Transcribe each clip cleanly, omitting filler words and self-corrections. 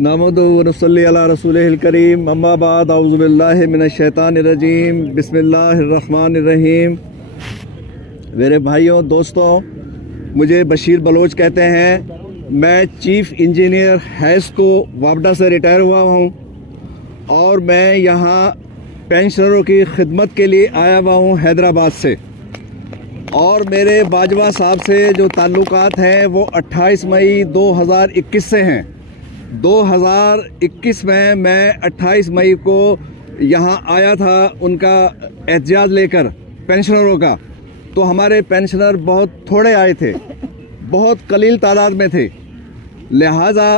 नहमदु व नसल्ली अला रसूलिहिल करीम अम्मा बाद औज़ु बिल्लाहि मिनश शैतानिर रजीम बिस्मिल्लाहिर रहमानिर रहीम। मेरे भाइयों दोस्तों, मुझे बशीर बलोच कहते हैं। मैं चीफ़ इंजीनियर हैस्को वापडा से रिटायर हुआ हूँ और मैं यहाँ पेंशनरों की खिदमत के लिए आया हुआ हूँ हैदराबाद से। और मेरे बाजवा साहब से जो ताल्लुकात हैं वो 28 मई 2021 से हैं। 2021 में मैं 28 मई को यहाँ आया था उनका एहतियाज लेकर पेंशनरों का। तो हमारे पेंशनर बहुत थोड़े आए थे, बहुत कलील तादाद में थे, लिहाजा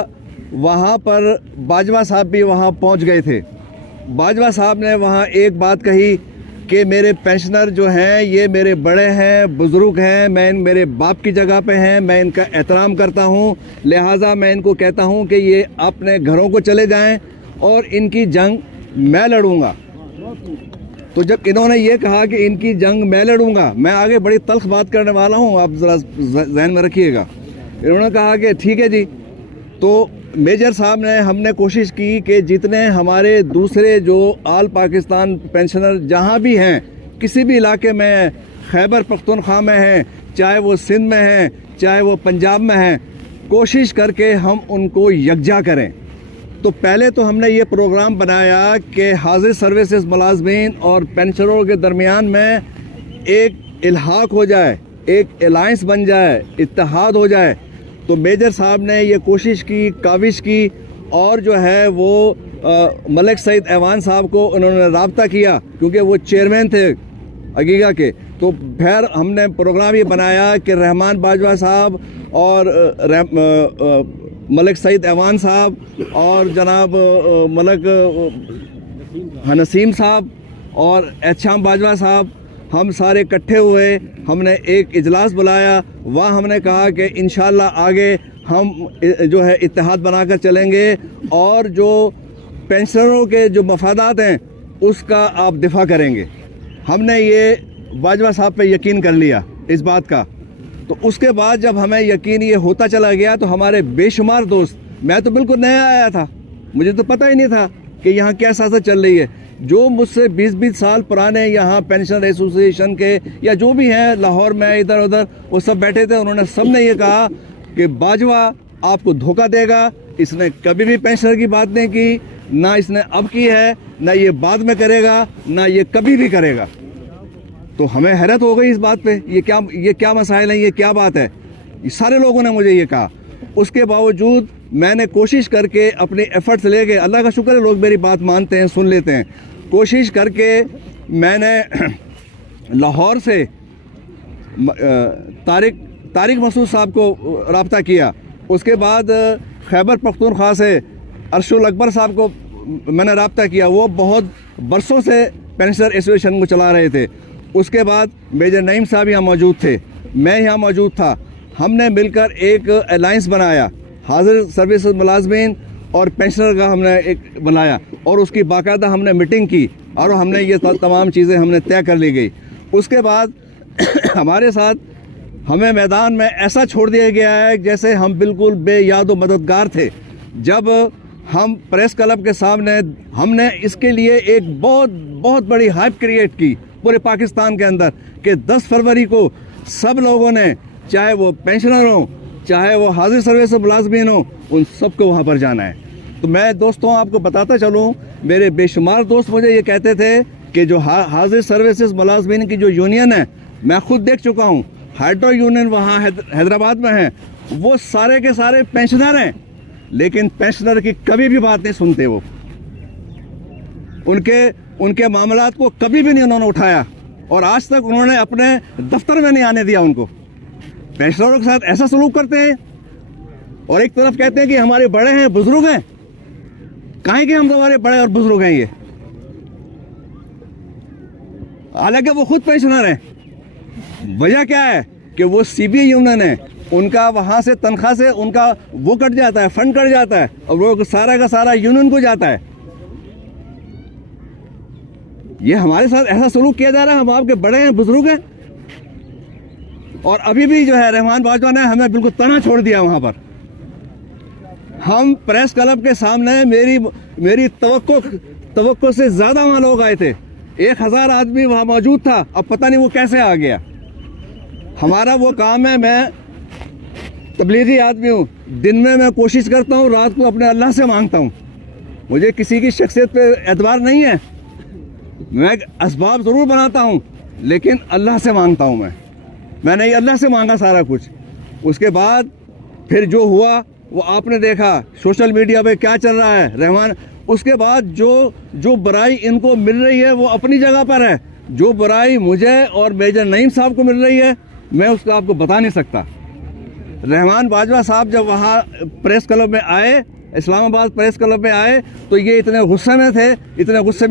वहाँ पर बाजवा साहब भी वहाँ पहुँच गए थे। बाजवा साहब ने वहाँ एक बात कही कि मेरे पेंशनर जो हैं ये मेरे बड़े हैं, बुज़ुर्ग हैं, मैं मेरे बाप की जगह पे हैं, मैं इनका एहतराम करता हूँ, लिहाजा मैं इनको कहता हूँ कि ये अपने घरों को चले जाएं और इनकी जंग मैं लड़ूंगा। तो जब इन्होंने ये कहा कि इनकी जंग मैं लड़ूंगा, मैं आगे बड़ी तल्ख बात करने वाला हूँ, आप ज़रा ज़हन में रखिएगा। इन्होंने कहा कि ठीक है जी। तो मेजर साहब ने हमने कोशिश की कि जितने हमारे दूसरे जो आल पाकिस्तान पेंशनर जहाँ भी हैं, किसी भी इलाके में, खैबर पख्तूनख्वा में हैं, चाहे वो सिंध में हैं, चाहे वो पंजाब में हैं, कोशिश करके हम उनको यकजा करें। तो पहले तो हमने ये प्रोग्राम बनाया कि हाजिर सर्विसेज मुलाजमीन और पेंशनरों के दरमियान में एक इल्हाक हो जाए, एक अलायंस बन जाए, इत्तेहाद हो जाए। तो मेजर साहब ने ये कोशिश की, काविश की और जो है वो मलिक सईद ऐवान साहब को उन्होंने राब्ता किया क्योंकि वो चेयरमैन थे अगीगा के। तो फिर हमने प्रोग्राम ये बनाया कि रहमान बाजवा साहब और मलिक सईद ऐवान साहब और जनाब मलिक नसीम साहब और एहतशाम बाजवा साहब, हम सारे इकट्ठे हुए, हमने एक इजलास बुलाया। वहाँ हमने कहा कि इंशाल्लाह आगे हम जो है इत्तेहाद बनाकर चलेंगे और जो पेंशनरों के जो मफादात हैं उसका आप दिफा करेंगे। हमने ये बाजवा साहब पे यकीन कर लिया इस बात का। तो उसके बाद जब हमें यकीन ये होता चला गया तो हमारे बेशुमार दोस्त, मैं तो बिल्कुल नया आया था, मुझे तो पता ही नहीं था कि यहाँ क्या सियासत चल रही है। जो मुझसे 20-20 साल पुराने यहाँ पेंशनर एसोसिएशन के या जो भी हैं लाहौर में इधर उधर, वो सब बैठे थे। उन्होंने सब ने ये कहा कि बाजवा आपको धोखा देगा, इसने कभी भी पेंशनर की बात नहीं की, ना इसने अब की है, ना ये बाद में करेगा, ना ये कभी भी करेगा। तो हमें हैरत हो गई इस बात पे, ये क्या मसाइल है, ये क्या बात है। ये सारे लोगों ने मुझे ये कहा। उसके बावजूद मैंने कोशिश करके अपने एफर्ट्स लेके, अल्लाह का शुक्र है लोग मेरी बात मानते हैं, सुन लेते हैं, कोशिश करके मैंने लाहौर से तारिक मसूद साहब को रब्ता किया। उसके बाद खैबर पख्तूनख्वा से अरशुल अकबर साहब को मैंने रब्ता किया, वो बहुत बरसों से पेंशनर एसोसिएशन को चला रहे थे। उसके बाद मेजर नईम साहब यहाँ मौजूद थे, मैं यहाँ मौजूद था। हमने मिलकर एक अलायंस बनाया, हाजिर सर्विस मुलाजमीन और पेंशनर का हमने एक बनाया और उसकी बाकायदा हमने मीटिंग की और हमने ये तमाम चीज़ें हमने तय कर ली गई। उसके बाद हमारे साथ हमें मैदान में ऐसा छोड़ दिया गया है जैसे हम बिल्कुल बेयाद व मददगार थे। जब हम प्रेस क्लब के सामने हमने इसके लिए एक बहुत बड़ी हाइप क्रिएट की पूरे पाकिस्तान के अंदर कि 10 फरवरी को सब लोगों ने, चाहे वो पेंशनर हो, चाहे वो हाजिर सर्विस मुलाजमीन हो, उन सबको वहाँ पर जाना है। तो मैं दोस्तों आपको बताता चलूँ, मेरे बेशुमार दोस्त मुझे ये कहते थे कि जो हाजिर सर्विसेज मुलाजमीन की जो यूनियन है, मैं खुद देख चुका हूँ, हाइड्रो यूनियन वहाँ हैदराबाद में है, वो सारे के सारे पेंशनर हैं, लेकिन पेंशनर की कभी भी बात नहीं सुनते। वो उनके मामलात को कभी भी नहीं उन्होंने उठाया और आज तक उन्होंने अपने दफ्तर में नहीं आने दिया उनको। पेंशनरों के साथ ऐसा सलूक करते हैं और एक तरफ कहते हैं कि हमारे बड़े हैं, बुजुर्ग हैं। काहे कि हम हमारे बड़े और बुजुर्ग हैं ये, हालांकि वो खुद पेंशनर हैं। वजह क्या है कि वो सीबीआई यूनियन है, उनका वहां से तनख्वाह से उनका वो कट जाता है, फंड कट जाता है और वो सारा का सारा यूनियन को जाता है। ये हमारे साथ ऐसा सलूक किया जा रहा है, हम आपके बड़े हैं, बुजुर्ग हैं। और अभी भी जो है रहमान बाजवा ने हमें बिल्कुल तना छोड़ दिया वहाँ पर। ہم پریس کلب کے سامنے میری توقع سے زیادہ وہاں لوگ آئے تھے. 1000 آدمی وہاں موجود تھا. اب پتہ نہیں وہ کیسے آ گیا. ہمارا وہ کام ہے, میں تبلیغی آدمی ہوں, دن میں کوشش کرتا ہوں, رات کو اپنے اللہ سے مانگتا ہوں. مجھے کسی کی شخصیت پہ اعتبار نہیں ہے. میں اسباب ضرور بناتا ہوں لیکن اللہ سے مانگتا ہوں. میں نے اللہ سے مانگا سارا کچھ. اس کے بعد پھر جو ہوا وہ آپ نے دیکھا سوشل میڈیا پہ کیا چل رہا ہے. رحمان, اس کے بعد جو برائی ان کو مل رہی ہے وہ اپنی جگہ پر ہے. جو برائی مجھے اور میجر نعیم صاحب کو مل رہی ہے میں اس کا آپ کو بتا نہیں سکتا. رحمان باجوہ صاحب جب وہاں پریس کلب میں آئے, اسلام آباد پریس کلب میں آئے, تو یہ اتنے غصے میں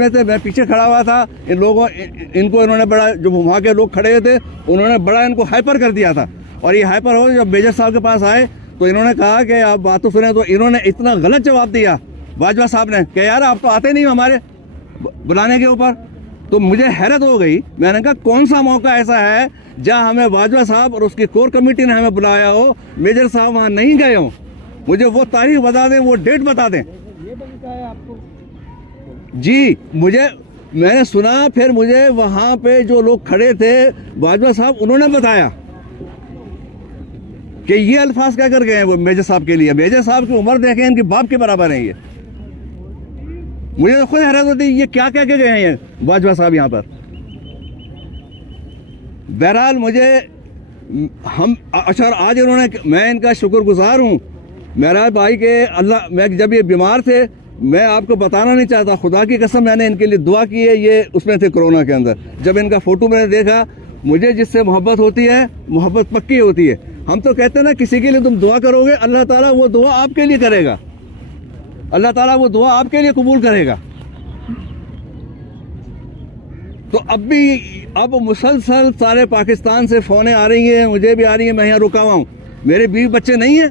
تھے. میں پیچھے کھڑا ہوا تھا. ان کو انہوں نے بڑا, جو وہاں کے لوگ کھڑے ہوئے تھے انہوں نے بڑا ان کو ہائپر کر دیا تھا. اور یہ ہائپر ہو جب میجر صاحب کے پاس آئے تو انہوں نے کہا کہ آپ بات تو سنیں. تو انہوں نے اتنا غلط جواب دیا باجوہ صاحب نے کہ یار آپ تو آتے نہیں ہمارے بلانے کے اوپر. تو مجھے حیرت ہو گئی. میں نے کہا کون سا موقع ایسا ہے جہاں ہمیں باجوہ صاحب اور اس کی کور کمیٹی نے ہمیں بلایا ہو, میجر صاحب وہاں نہیں گئے ہوں. مجھے وہ تاریخ بتا دیں, وہ ڈیٹ بتا دیں. جی میں نے سنا. پھر مجھے وہاں پہ جو لوگ کھڑے تھے باجوہ صاحب انہوں نے بتایا کہ یہ الفاظ کہہ کر گئے ہیں وہ میجر صاحب کے لیے. میجر صاحب کی عمر دیکھیں, ان کے باپ کے برابر ہیں یہ. مجھے خود حیرت ہوتی ہے یہ کیا کہہ کے گئے ہیں باجوہ صاحب یہاں پر. بہرحال آج انہوں نے, میں ان کا شکر گزار ہوں میرا بھائی کے اللہ. میں جب یہ بیمار تھے میں آپ کو بتانا نہیں چاہتا, خدا کی قسم میں نے ان کے لیے دعا کی ہے. یہ اس میں تھے کورونا کے اندر. جب ان کا فوٹو میں نے دیکھا, مجھے جس سے محبت ہوتی ہے محبت پکی ہوتی ہے. ہم تو کہتے ہیں نا کسی کے لیے تم دعا کرو گے اللہ تعالیٰ وہ دعا آپ کے لیے کرے گا. اللہ تعالیٰ وہ دعا آپ کے لیے قبول کرے گا. تو اب مسلسل سارے پاکستان سے فونیں آ رہی ہیں, مجھے بھی آ رہی ہیں. میں یہاں رکا ہوا ہوں. میرے بیوی بچے نہیں ہیں.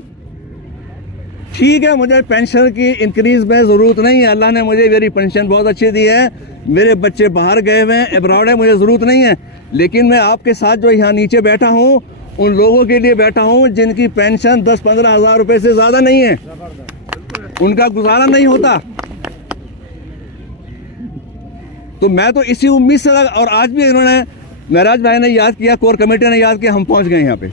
ٹھیک ہے, مجھے پینشن کی انکریز میں ضرورت نہیں ہے. اللہ نے مجھے میری پینشن بہت اچھی دی ہے. میرے بچے باہر گئے ہوئے ہیں, ابراڈ ہے, مجھے ضرورت نہیں ہے. لیکن میں آپ کے ساتھ جو یہاں نیچے بیٹھا ہوں ان لوگوں کے لیے بیٹھا ہوں جن کی پینشن 10-15 ہزار روپے سے زیادہ نہیں ہے. ان کا گزارا نہیں ہوتا. تو میں تو اسی امید سے لگا. اور آج بھی انہوں نے, معراج بھائی نے یاد کیا, کور کمیٹی نے یاد کیا, ہم پہنچ گئے یہاں پہ.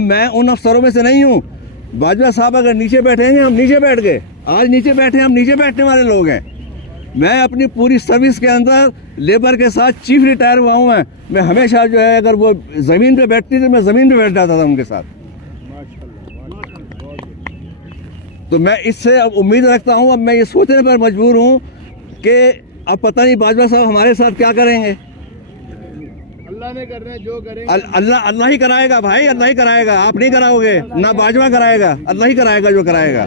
میں ان افسروں میں سے نہیں ہوں. باجوہ صاحب اگر نیچے بیٹھیں گے ہم نیچے بیٹھ گئے. آج نیچے بیٹھے, ہم نیچے بیٹھنے والے لوگ ہیں. میں اپنی پوری سروس کے اندر لیبر کے ساتھ چیف ریٹائر ہوا ہوں. میں ہمیشہ جو ہے اگر وہ زمین پہ بیٹھتی تھی میں زمین پہ بیٹھ جاتا تھا ان کے ساتھ. تو میں اس سے اب امید رکھتا ہوں. اب میں یہ سوچنے پر مجبور ہوں کہ اب پتہ نہیں باجوہ صاحب ہمارے ساتھ کیا کریں گے. اللہ نے کرنا ہے جو کریں گے. اللہ ہی کرائے گا بھائی, اللہ ہی کرائے گا. آپ نہیں کراؤ گے, نہ باجوہ کرائے گا, اللہ ہی کرائے گا جو کرائے گا.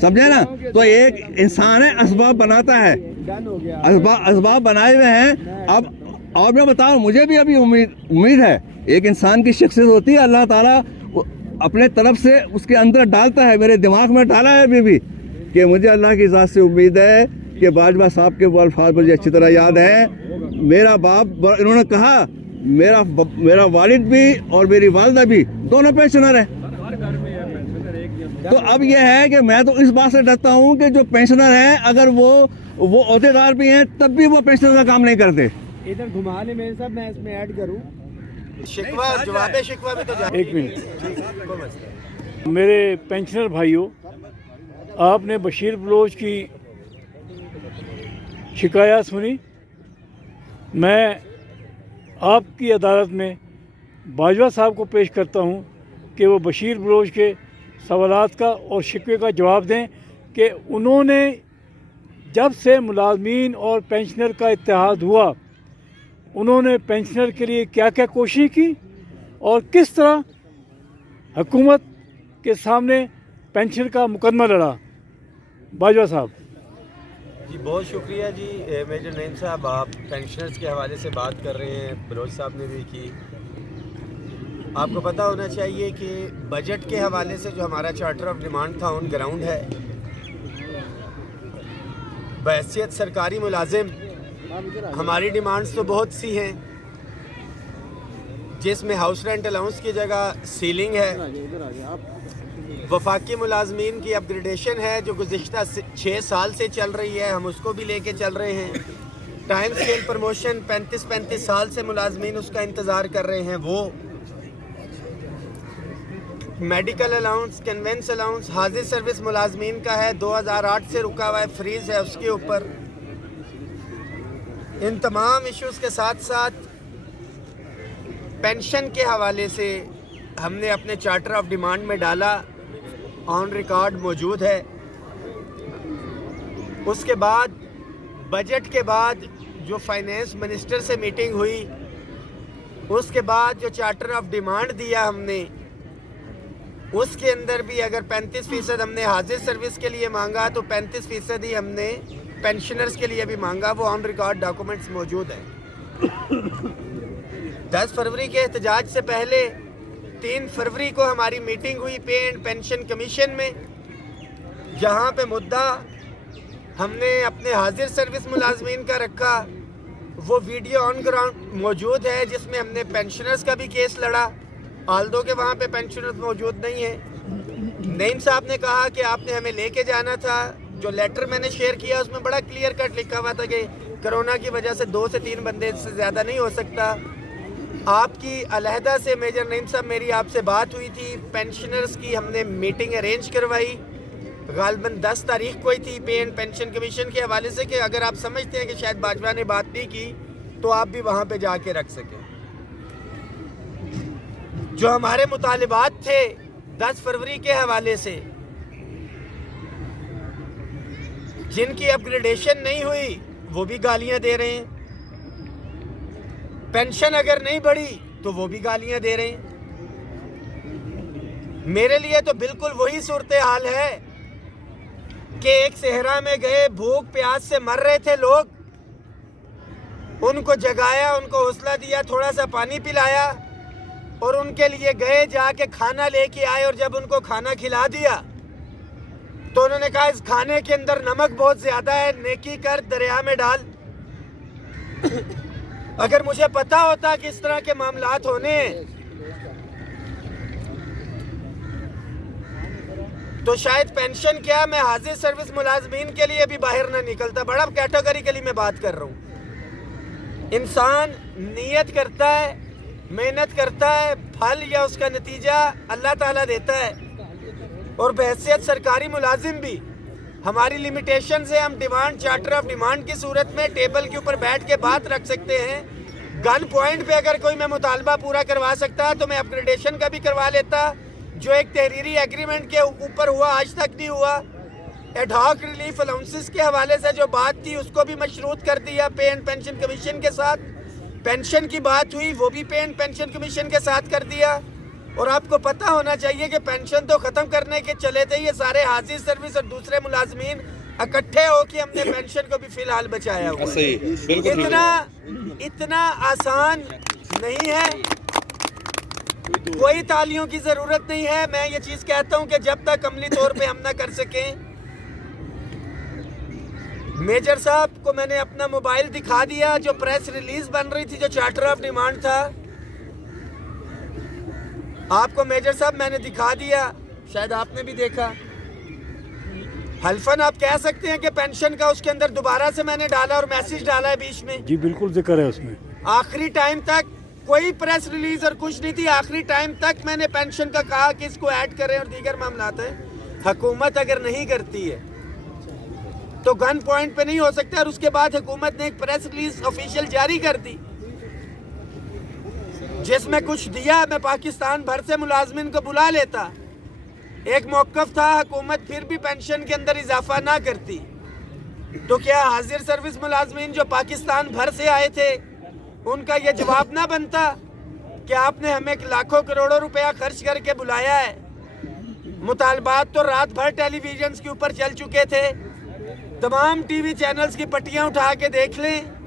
سمجھے نا. تو ایک انسان ہے, اسباب بناتا ہے, اسباب بنائے ہوئے ہیں. اب اور میں بتاؤں, مجھے بھی ابھی امید ہے. ایک انسان کی شخصیت ہوتی ہے, اللہ تعالیٰ اپنے طرف سے اس کے اندر ڈالتا ہے. میرے دماغ میں ڈالا ہے ابھی بھی کہ مجھے اللہ کی ذات سے امید ہے کہ باجوہ صاحب کے وہ الفاظ مجھے اچھی طرح یاد ہیں. میرا باپ, انہوں نے کہا میرا والد بھی اور میری والدہ بھی دونوں پینشنر ہیں. تو اب یہ ہے کہ میں تو اس بات سے ڈرتا ہوں کہ جو پینشنر ہیں اگر وہ عہدے دار بھی ہیں تب بھی وہ پینشنر کا کام نہیں کرتے. ادھر گھما لے میرے صاحب, میں اس میں ایڈ کروں. شکوہ جواب شکوہ بھی تو ایک منٹ. میرے پینشنر بھائیوں, آپ نے بشیر بلوچ کی شکایات سنی. میں آپ کی عدالت میں باجوہ صاحب کو پیش کرتا ہوں کہ وہ بشیر بلوچ کے سوالات کا اور شکوے کا جواب دیں کہ انہوں نے جب سے ملازمین اور پینشنر کا اتحاد ہوا انہوں نے پینشنر کے لیے کیا کیا کوشش کی اور کس طرح حکومت کے سامنے پینشن کا مقدمہ لڑا. باجوہ صاحب. جی بہت شکریہ جی. میجر نعیم صاحب, آپ پینشنرز کے حوالے سے بات کر رہے ہیں, بلوچ صاحب نے بھی کی. آپ کو پتہ ہونا چاہیے کہ بجٹ کے حوالے سے جو ہمارا چارٹر آف ڈیمانڈ تھا آن گراؤنڈ ہے. بحیثیت سرکاری ملازم ہماری ڈیمانڈز تو بہت سی ہیں, جس میں ہاؤس رینٹ الاؤنس کی جگہ سیلنگ ہے, वफाकी मुलाजमीन की अपग्रेडेशन है जो गुज़िश्ता 6 साल से चल रही है, हम उसको भी लेके चल रहे हैं। टाइम स्केल प्रमोशन 35 साल से मुलाजमीन उसका इंतज़ार कर रहे हैं। वो मेडिकल अलाउंस, कन्वेंस अलाउंस, हाजिर सर्विस मुलाजमीन का है 2008 से रुका हुआ है, फ्रीज़ है उसके ऊपर। इन तमाम इश्यूज़ के साथ साथ पेंशन के हवाले से हमने अपने चार्टर ऑफ डिमांड में डाला, ऑन रिकॉर्ड मौजूद है। उसके बाद बजट के बाद जो फाइनेंस मिनिस्टर से मीटिंग हुई, उसके बाद जो चार्टर ऑफ डिमांड दिया हमने, उसके अंदर भी अगर 35% हमने हाजिर सर्विस के लिए मांगा तो 35% ही हमने पेंशनर्स के लिए भी मांगा। वो ऑन रिकॉर्ड डॉक्यूमेंट्स मौजूद हैं। 10 फरवरी के एहतजाज से पहले 3 फरवरी को हमारी मीटिंग हुई पे एंड पेंशन कमीशन में, जहां पे मुद्दा हमने अपने हाजिर सर्विस मुलाजमीन का रखा। वो वीडियो ऑन ग्राउंड मौजूद है जिसमें हमने पेंशनर्स का भी केस लड़ा, आल्दो के वहाँ पे पेंशनर्स मौजूद नहीं है। नईम साहब ने कहा कि आपने हमें लेके जाना था। जो लेटर मैंने शेयर किया उसमें बड़ा क्लियर कट लिखा हुआ था कि कोरोना की वजह से 2 से 3 बंदे से ज़्यादा नहीं हो सकता। आपकी अलहदा से मेजर नईम साहब मेरी आपसे बात हुई थी, पेंशनर्स की हमने मीटिंग अरेंज करवाई, गालबन 10 तारीख को ही थी पे एंड पेंशन कमीशन के हवाले से कि अगर आप समझते हैं कि शायद बाजवा ने बात नहीं की तो आप भी वहाँ पे जाके रख सकें। जो हमारे मुतालिबात थे 10 फरवरी के हवाले से, जिनकी अपग्रेडेशन नहीं हुई वो भी गालियां दे रहे हैं, पेंशन अगर नहीं बढ़ी तो वो भी गालियां दे रहे हैं। मेरे लिए तो बिल्कुल वही सूरत हाल है कि एक सहरा में गए, भूख प्यास से मर रहे थे लोग, उनको जगाया, उनको हौसला दिया, थोड़ा सा पानी पिलाया और उनके लिए गए, जाके खाना लेके आए और जब उनको खाना खिला दिया तो उन्होंने कहा इस खाने के अंदर नमक बहुत ज्यादा है, नेकी कर दरिया में डाल। अगर मुझे पता होता कि इस तरह के मामलात होने तो शायद पेंशन क्या, मैं हाजिर सर्विस मुलाजमीन के लिए भी बाहर ना निकलता। बड़ा कैटेगरिकली मैं बात कर रहा हूँ। इंसान नियत करता है, मेहनत करता है, फल या उसका नतीजा अल्लाह ताला देता है। और बहैसियत सरकारी मुलाजिम भी हमारी लिमिटेशन से हम डिमांड, चार्टर ऑफ डिमांड की सूरत में टेबल के ऊपर बैठ के बात रख सकते हैं। गन पॉइंट पे अगर कोई मैं मुतालबा पूरा करवा सकता तो मैं अपग्रेडेशन का भी करवा लेता, जो एक तहरीरी एग्रीमेंट के ऊपर हुआ आज तक नहीं हुआ। एडहॉक रिलीफ अलाउंसेस के हवाले से जो बात थी उसको भी मशरूत कर दिया पे एंड पेंशन कमीशन के साथ। पेंशन की बात हुई वो भी पे एंड पेंशन कमीशन के साथ कर दिया। और आपको पता होना चाहिए कि पेंशन तो ख़त्म करने के चले थे ये सारे हाजिर सर्विस और दूसरे मुलाजमीन इकट्ठे हो के हमने पेंशन को भी फिलहाल बचाया हुआ है। इतना आसान नहीं है, कोई तालियों की ज़रूरत नहीं है। मैं ये चीज़ कहता हूँ कि जब तक अमली तौर पे हम ना कर सकें। मेजर साहब को मैंने अपना मोबाइल दिखा दिया, जो प्रेस रिलीज बन रही थी, जो चार्टर ऑफ डिमांड था, आपको मेजर साहब मैंने दिखा दिया, शायद आपने भी देखा। हल्फन आप कह सकते हैं कि पेंशन का उसके अंदर दोबारा से मैंने डाला और मैसेज डाला है बीच में। जी बिल्कुल जिक्र है उसमें। आखिरी टाइम तक कोई प्रेस रिलीज और कुछ नहीं थी। आखिरी टाइम तक मैंने पेंशन का कहा कि इसको ऐड करें और दीगर मामलात है। हुकूमत अगर नहीं करती है तो गन पॉइंट पे नहीं हो सकता। और उसके बाद हुकूमत ने एक प्रेस रिलीज ऑफिशियल जारी कर दी जिसमें कुछ दिया। मैं पाकिस्तान भर से मुलाजमिन को बुला लेता। एक मौक़िफ़ था, हुकूमत फिर भी पेंशन के अंदर इजाफा ना करती तो क्या हाजिर सर्विस मुलाजमिन जो पाकिस्तान भर से आए थे उनका ये जवाब ना बनता कि आपने हमें लाखों करोड़ों रुपया खर्च करके बुलाया है। मुतालबात तो रात भर टेलीविजन के ऊपर चल चुके थे, तमाम टीवी चैनल्स की पट्टियां उठा के देख लें।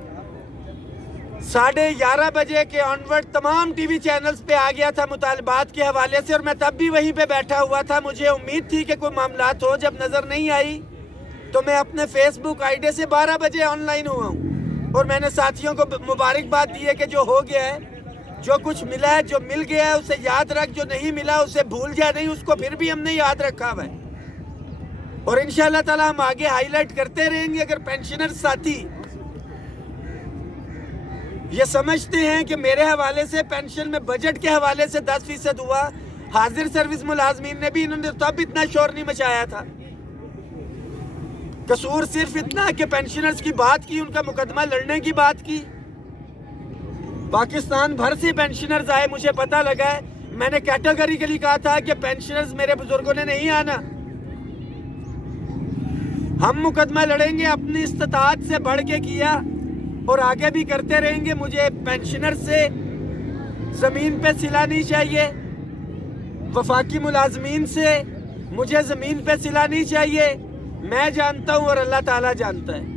11:30 बजे के ऑनवर्ड तमाम टीवी चैनल्स पे आ गया था मुतालबात के हवाले से, और मैं तब भी वहीं पे बैठा हुआ था। मुझे उम्मीद थी कि कोई मामलात हो। जब नज़र नहीं आई तो मैं अपने फेसबुक आईडी से 12 बजे ऑनलाइन हुआ हूँ और मैंने साथियों को मुबारकबाद दी है कि जो हो गया है। جو کچھ ملا ہے، جو مل گیا ہے اسے یاد رکھ، جو نہیں ملا اسے بھول جا نہیں، اس کو پھر بھی ہم نے یاد رکھا ہوا ہے، اور انشاءاللہ تعالی ہم آگے ہائی لائٹ کرتے رہیں گے۔ اگر پینشنر ساتھی یہ سمجھتے ہیں کہ میرے حوالے سے پینشن میں بجٹ کے حوالے سے 10% ہوا، حاضر سروس ملازمین نے بھی، انہوں نے تب اتنا شور نہیں مچایا تھا۔ قصور صرف اتنا کہ پینشنرز کی بات کی، ان کا مقدمہ لڑنے کی بات کی۔ پاکستان بھر سے پینشنرز آئے، مجھے پتہ لگا ہے، میں نے کیٹیگریکلی کہا تھا کہ پینشنرز میرے بزرگوں نے نہیں آنا، ہم مقدمہ لڑیں گے، اپنی استطاعت سے بڑھ کے کیا اور آگے بھی کرتے رہیں گے۔ مجھے پینشنر سے زمین پہ صلہ نہیں چاہیے، وفاقی ملازمین سے مجھے زمین پہ صلہ نہیں چاہیے، میں جانتا ہوں اور اللہ تعالیٰ جانتا ہے۔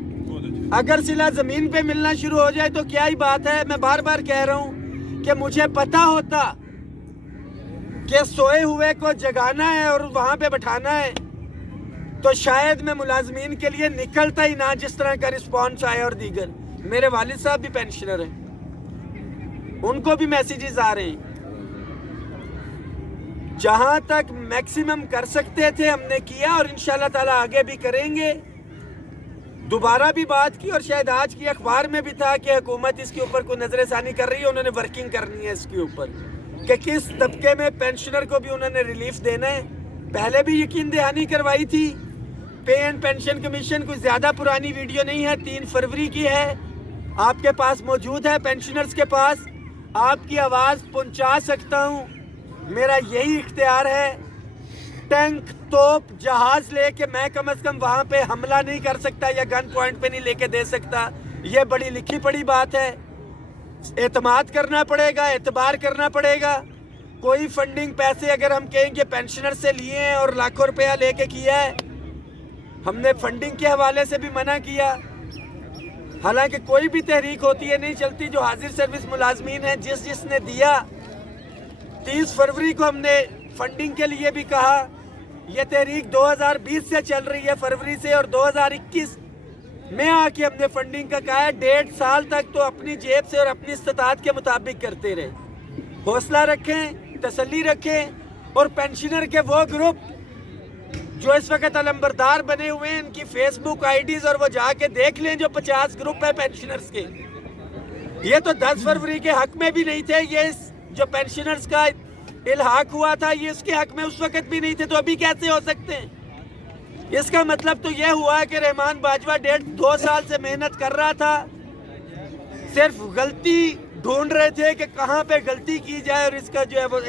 اگر صلہ زمین پہ ملنا شروع ہو جائے تو کیا ہی بات ہے۔ میں بار بار کہہ رہا ہوں کہ مجھے پتا ہوتا کہ سوئے ہوئے کو جگانا ہے اور وہاں پہ بٹھانا ہے تو شاید میں ملازمین کے لیے نکلتا ہی نہ، جس طرح کا رسپانس آیا۔ اور دیگر میرے والد صاحب بھی پینشنر ہیں، ان کو بھی میسیجز آ رہے ہیں۔ جہاں تک میکسیمم کر سکتے تھے ہم نے کیا، اور انشاءاللہ تعالی آگے بھی کریں گے۔ دوبارہ بھی بات کی، اور شاید آج کی اخبار میں بھی تھا کہ حکومت اس کے اوپر کوئی نظر ثانی کر رہی ہے، انہوں نے ورکنگ کرنی ہے اس کے اوپر کہ کس طبقے میں پینشنر کو بھی انہوں نے ریلیف دینا ہے۔ پہلے بھی یقین دہانی کروائی تھی، پے اینڈ پینشن کمیشن کوئی زیادہ پرانی ویڈیو نہیں ہے، 3 فروری کی ہے، آپ کے پاس موجود ہے، پینشنرز کے پاس، آپ کی آواز پہنچا سکتا ہوں، میرا یہی اختیار ہے۔ ٹینک، توپ، جہاز لے کے میں کم از کم وہاں پہ حملہ نہیں کر سکتا یا گن پوائنٹ پہ نہیں لے کے دے سکتا، یہ بڑی لکھی پڑی بات ہے۔ اعتماد کرنا پڑے گا، اعتبار کرنا پڑے گا۔ کوئی فنڈنگ پیسے اگر ہم کہیں کہ پینشنر سے لیے ہیں اور لاکھوں روپیہ لے کے کیا ہے، ہم نے فنڈنگ کے حوالے سے بھی منع کیا۔ حالانکہ کوئی بھی تحریک ہوتی ہے نہیں چلتی، جو حاضر سروس ملازمین ہیں جس نے دیا، 30 فروری کو ہم نے فنڈنگ کے لیے بھی کہا۔ یہ تحریک 2020 سے چل رہی ہے، فروری سے، اور 2021 میں آ کے ہم نے فنڈنگ کا کہا ہے۔ 1.5 سال تک تو اپنی جیب سے اور اپنی استطاعت کے مطابق کرتے رہے۔ حوصلہ رکھیں، تسلی رکھیں، اور پینشنر کے وہ گروپ جو اس وقت علمبردار بنے ہوئے ہیں، ان کی فیس بک آئی ڈیز، اور وہ جا کے دیکھ لیں، جو 50 گروپ ہے پینشنرز کے، یہ تو 10 فروری کے حق میں بھی نہیں تھے۔ یہ جو پینشنرز کا الحاق ہوا تھا، یہ اس کے حق میں اس وقت بھی نہیں تھے، تو ابھی کیسے ہو سکتے ہیں؟ اس کا مطلب تو یہ ہوا کہ رحمان باجوہ 1.5-2 سال سے محنت کر رہا تھا، صرف غلطی ڈھونڈ رہے تھے کہ کہاں پہ غلطی کی جائے اور اس کا جو ہے وہ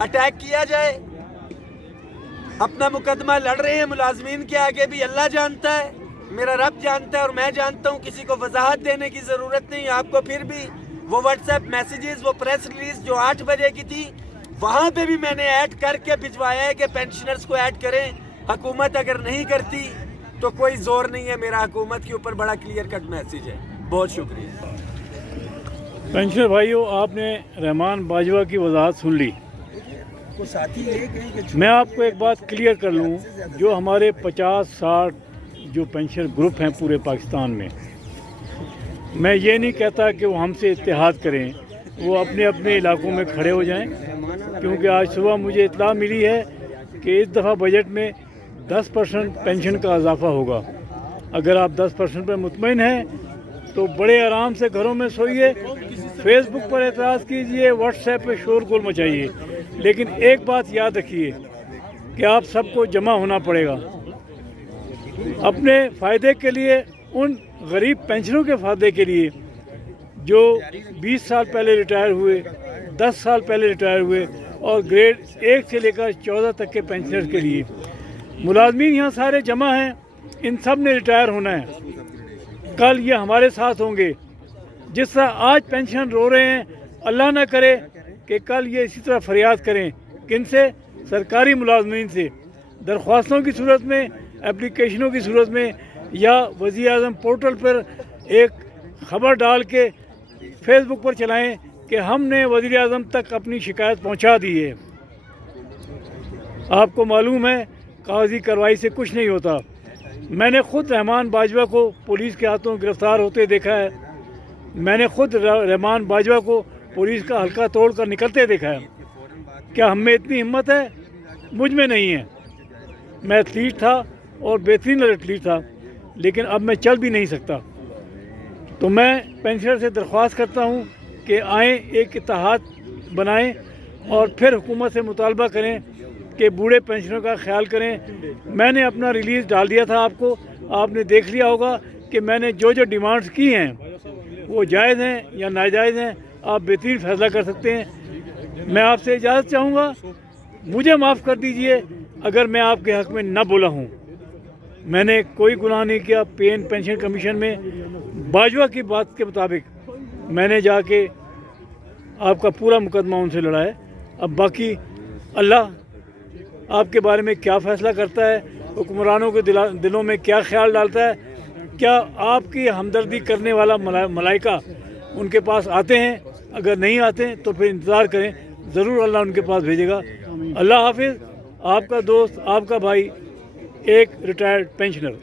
اٹیک کیا جائے۔ اپنا مقدمہ لڑ رہے ہیں، ملازمین کے آگے بھی اللہ جانتا ہے، میرا رب جانتا ہے، اور میں جانتا ہوں، کسی کو وضاحت دینے کی ضرورت نہیں۔ آپ کو پھر بھی وہ واٹس ایپ میسیجز، وہ پریس ریلیز جو 8 بجے کی تھی، وہاں پہ بھی میں نے ایڈ کر کے بھجوایا ہے کہ پینشنرز کو ایڈ کریں۔ حکومت اگر نہیں کرتی تو کوئی زور نہیں ہے میرا، حکومت کے اوپر بڑا کلیئر کٹ میسیج ہے۔ بہت شکریہ۔ پینشنر بھائیوں، آپ نے رحمان باجوہ کی وضاحت سن لی۔ میں آپ کو ایک بات کلیئر کر لوں، جو ہمارے 50-60 جو پینشنر گروپ ہیں پورے پاکستان میں یہ نہیں کہتا کہ وہ ہم سے اتحاد کریں، وہ اپنے اپنے علاقوں میں کھڑے ہو جائیں، کیونکہ آج صبح مجھے اطلاع ملی ہے کہ اس دفعہ بجٹ میں 10% پینشن کا اضافہ ہوگا۔ اگر آپ 10% پہ مطمئن ہیں تو بڑے آرام سے گھروں میں سوئیے، فیس بک پر اعتراض کیجئے، واٹس ایپ پہ شور گل مچائیے، لیکن ایک بات یاد رکھیے کہ آپ سب کو جمع ہونا پڑے گا اپنے فائدے کے لیے، ان غریب پینشنوں کے فائدے کے لیے جو 20 سال پہلے ریٹائر ہوئے، 10 سال پہلے ریٹائر ہوئے، اور گریڈ 1 سے لے کر 14 تک کے پینشنر کے لیے۔ ملازمین یہاں سارے جمع ہیں، ان سب نے ریٹائر ہونا ہے، کل یہ ہمارے ساتھ ہوں گے۔ جس طرح آج پینشن رو رہے ہیں، اللہ نہ کرے کہ کل یہ اسی طرح فریاد کریں۔ کن سے؟ سرکاری ملازمین سے، درخواستوں کی صورت میں، اپلیکیشنوں کی صورت میں، یا وزیر اعظم پورٹل پر ایک خبر ڈال کے فیس بک پر چلائیں کہ ہم نے وزیر اعظم تک اپنی شکایت پہنچا دی ہے۔ آپ کو معلوم ہے کاغذی کارروائی سے کچھ نہیں ہوتا۔ میں نے خود رحمان باجوہ کو پولیس کے ہاتھوں گرفتار ہوتے دیکھا ہے، میں نے خود رحمان باجوہ کو पुलिस का हल्का तोड़ कर निकलते देखा है। क्या हम में इतनी हिम्मत है? मुझ में नहीं है। मैं एथलीट था और बेहतरीन एथलीट था, लेकिन अब मैं चल भी नहीं सकता। तो मैं पेंशनर से दरख्वास्त करता हूँ कि आएँ, एक इत्तेहाद बनाएं और फिर हुकूमत से मुतालबा करें कि बूढ़े पेंशनरों का ख्याल करें। मैंने अपना रिलीज़ डाल दिया था, आपने देख लिया होगा कि मैंने जो जो डिमांड्स की हैं वो जायज़ हैं या नाजायज़ हैं, आप बेहतरीन फ़ैसला कर सकते हैं। मैं आपसे इजाज़त चाहूँगा, मुझे माफ़ कर दीजिए अगर मैं आपके हक़ में न बोला हूँ। मैंने कोई गुनाह नहीं किया। पेंशन कमीशन में बाजवा की बात के मुताबिक मैंने जाके आपका पूरा मुकदमा उनसे लड़ा है। अब बाकी अल्लाह आपके बारे में क्या फ़ैसला करता है, हुक्मरानों के दिलों में क्या ख्याल डालता है, क्या आपकी हमदर्दी करने वाला मलाइका उनके पास आते हैं? अगर नहीं आते हैं तो फिर इंतज़ार करें, ज़रूर अल्लाह उनके पास भेजेगा। अल्लाह हाफिज़। आपका दोस्त, आपका भाई, एक रिटायर्ड पेंशनर।